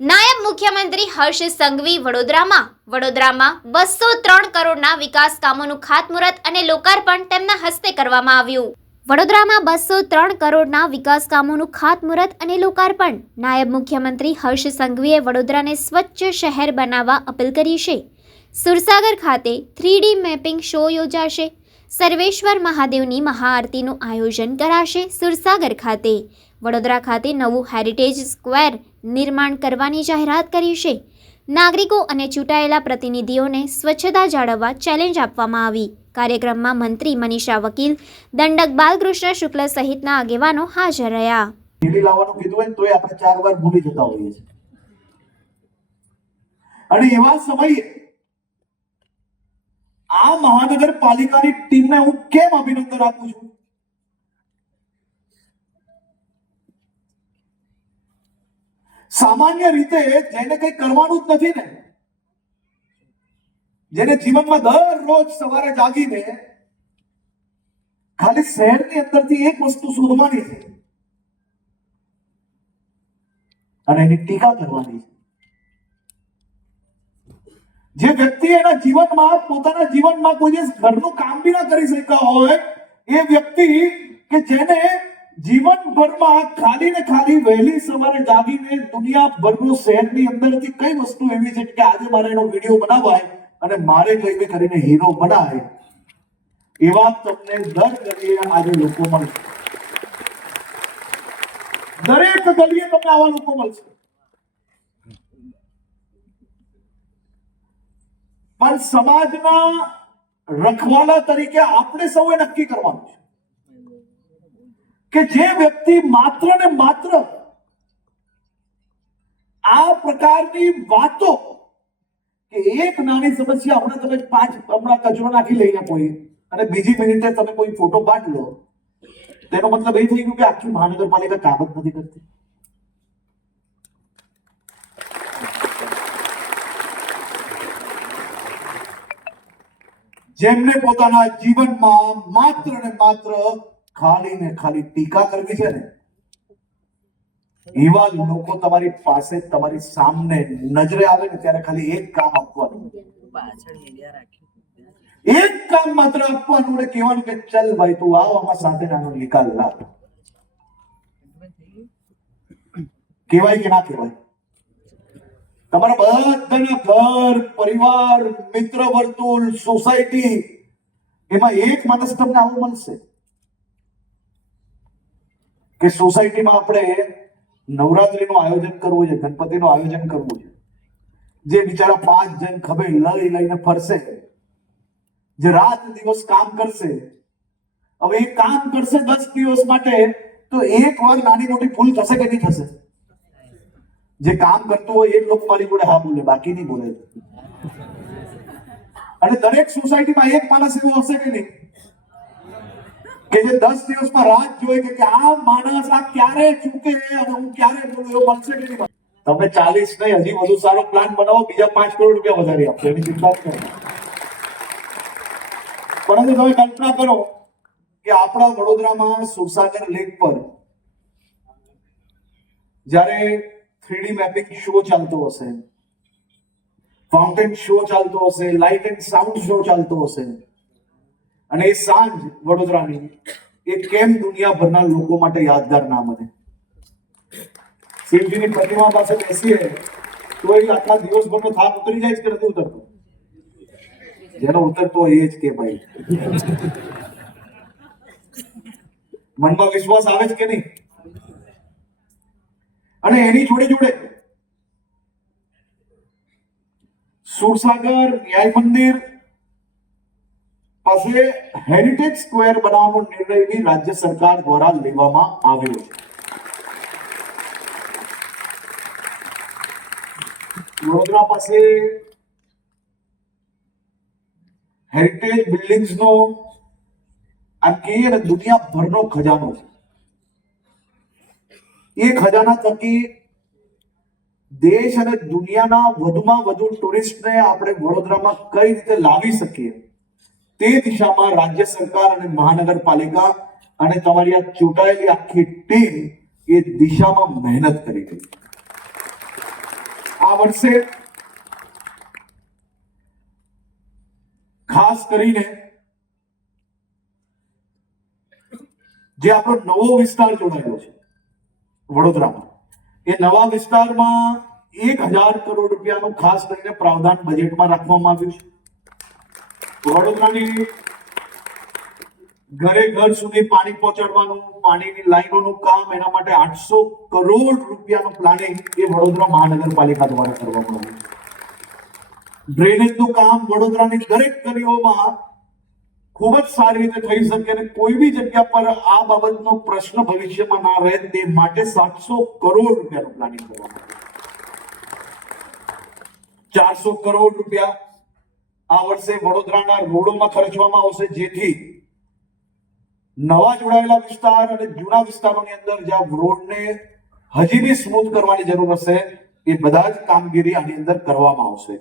નાયબ મુખ્યમંત્રી હર્ષ સંઘવી વડોદરામાં 203 કરોડના વિકાસ કામોનું ખાતમુહૂર્ત અને લોકાર્પણ તેમના હસ્તે કરવામાં આવ્યું। વડોદરામાં 203 કરોડના વિકાસ કામોનું ખાતમુહૂર્ત અને લોકાર્પણ નાયબ મુખ્યમંત્રી હર્ષ સંઘવીએ વડોદરાને સ્વચ્છ શહેર બનાવવા અપીલ કરી છે। સુરસાગર ખાતે 3D મેપિંગ શો યોજાશે। સર્વેશ્વર મહાદેવની મહાઆરતીનું આયોજન કરાશે। સુરસાગર ખાતે વડોદરા ખાતે નવું હેરિટેજ સ્ક્વેર નિર્માણ કરવાની જાહેરાત કરી છે। નાગરિકો અને ચૂંટાયેલા પ્રતિનિધિઓને સ્વચ્છતા જાળવવા ચેલેન્જ આપવામાં આવી। કાર્યક્રમમાં મંત્રી મનીષા વકીલ, દંડક બાલકૃષ્ણ શુક્લ સહિતના આગેવાનો હાજર રહ્યા। લાવવાનું કીધું હોય તોય આપણે 4 વાર ભૂલી જતા હોઈએ છીએ અને એવા સમયે આ મહાનગરપાલિકાની ટીમને હું કેમ અભિનંદન આપું છું? સામાન્ય રીતે જેને કંઈ કરવાનું જ નથી ને, જેને જીવનમાં દરરોજ સવારે જાગીને ખાલી શહેરની અંદરથી એક વસ્તુ શોધવાની છે અને એની ટીકા કરવાની છે। જે વ્યક્તિ એના જીવનમાં પોતાના જીવનમાં કોઈ દિવસ ઘરનું કામ બી ના કરી શક્યા હોય, એ વ્યક્તિ કે જેને જીવનભરમાં ખાલી ને ખાલી વહેલી સવારે જાગીને દુનિયાભરનું શહેરની અંદરથી કઈ વસ્તુ એવી છે કે આજે મારે એનો વિડીયો બનાવાય અને મારે કઈ બી કરીને હીરો બનાવે, એવા તમને દર ગલીએ આજે લોકો મળશે। દરેક ગલીએ તમને આવા લોકો મળશે। પણ સમાજના રખવાલા તરીકે આપણે સૌએ નક્કી કરવાનું છે કે જે વ્યક્તિ માત્ર ને માત્ર આ પ્રકારની વાતો કે એક નાની સમસ્યા હમણાં તમે હમણાં કચરો નાખી લઈને કોઈ અને બીજી મિનિટે તમે કોઈ ફોટો પાડી લો, તેનો મતલબ એ થઈ ગયું કે આખી મહાનગરપાલિકા કામ જ નથી કરતી। જેમને પોતાના જીવનમાં માત્ર ને માત્ર ખાલી ને ખાલી ટીકા કરવી છે ને, એવા લોકો તમારી પાસે તમારી સામે નજરે આવે ને ત્યારે ખાલી એક કામ આપવાનું, એક કામ માત્ર આપવાનું ને કહેવાનું કે ચલ ભાઈ તું આવ આમાં સાથે નાનો નિકાલ લાવ। કહેવાય કે ના કહેવાય? તમારા બધાના ઘર, પરિવાર, મિત્ર વર્તુળ, સોસાયટી, એમાં એક માણસ તમને આવું મળશે કે સોસાયટીમાં આપણે નવરાત્રીનું આયોજન કરવું છે, ગણપતિનું આયોજન કરવું છે, જે બિચારા 5 જણ ખભે લઈને ફરશે, જે રાત દિવસ કામ કરશે। હવે એ કામ કરશે 10 દિવસ માટે, તો એક વાર નાની મોટી ભૂલ થશે કે નહીં થશે? જે કામ કરતો હોય એ લોકો મારી જોડે હા બોલે, બાકી નહીં બોલે। અને દરેક સોસાયટીમાં એક માણસ એવો હશે કે નહીં કે જે 10 દિવસમાં રાત જોઈ કે આ માણસ આ ક્યારે ચૂકે અને હું ક્યારે બોલું, એવો મળશે કે નહીં? તમે 40 નહીં, હજી વધુ સારો પ્લાન બનાવો, બીજા 5 કરોડ રૂપિયા વધારી આપશો, એની ચિંતા જ કરો। પરંતુ તમે કલ્પના કરો કે આપણા વડોદરામાં સુરસાગર લેક પર જ્યારે 3D મેપિંગ શો ચાલતો હશે, ફાઉન્ટેન શો ચાલતો હશે, લાઇટ એન્ડ સાઉન્ડ શો ચાલતો હશે, અને એ સાંજ વડોદરાની એ કેમ દુનિયાભરના લોકો માટે યાદગાર ના બને? શિવજીની પ્રતિમા પાસે બેસીએ તો એ આટલા દિવસભરનો થાક ઉતરી જાય કે નથી ઉતરતો? જેનો ઉતરતો હોય એ જ કે ભાઈ મનમાં વિશ્વાસ આવે છે કે નહીં? અને એની જોડે જોડે સુરસાગર ન્યાય મંદિર પાસે હેરિટેજ સ્ક્વેર બનાવવાનો નિર્ણય બી રાજ્ય સરકાર દ્વારા લેવામાં આવ્યો છે। વડોદરા પાસે હેરિટેજ બિલ્ડિંગ્સનો આમ કહીએ ને દુનિયાભરનો ખજાનો છે। એ ખજાના થકી દેશ અને દુનિયાના વધુમાં વધુ ટુરિસ્ટને આપણે વડોદરામાં કઈ રીતે લાવી શકીએ, તે દિશામાં રાજ્ય સરકાર અને મહાનગરપાલિકા અને તમારી આ ચૂંટાયેલી આખી ટીમ એ દિશામાં મહેનત કરી રહી છે। આ વર્ષે ખાસ કરીને જે આપણો નવો વિસ્તાર જોડાયેલો છે વડોદરામાં, એ નવા વિસ્તારમાં 1,000 કરોડ રૂપિયાનું ખાસ કરીને પ્રાવધાન બજેટમાં રાખવામાં આવ્યું છે. વડોદરાની ઘરે ઘર સુધી પાણી પહોંચાડવાનું, પાણીની લાઈનોનું કામ, એના માટે 800 કરોડ રૂપિયાનું પ્લાનિંગ એ વડોદરા મહાનગરપાલિકા દ્વારા કરવામાં આવ્યું છે. ડ્રેનેજનું કામ વડોદરાની દરેક ગલીઓમાં ખૂબ જ સારી રીતે થઈ શકે અને કોઈ બી જગ્યા પર આ બાબતનો પ્રશ્ન ભવિષ્યમાં ના રહે તે માટે 700 કરોડ રૂપિયાનું પ્લાનિંગ કરવામાં આવ્યું. 400 કરોડ રૂપિયા આ વર્ષે વડોદરાના રોડોમાં ખર્ચવામાં આવશે, જેથી નવા જોડાયેલા વિસ્તાર અને જૂના વિસ્તારોની અંદર જ્યાં રોડને હજી બી સ્મૂથ કરવાની જરૂર હશે એ બધા જ કામગીરી આની અંદર કરવામાં આવશે.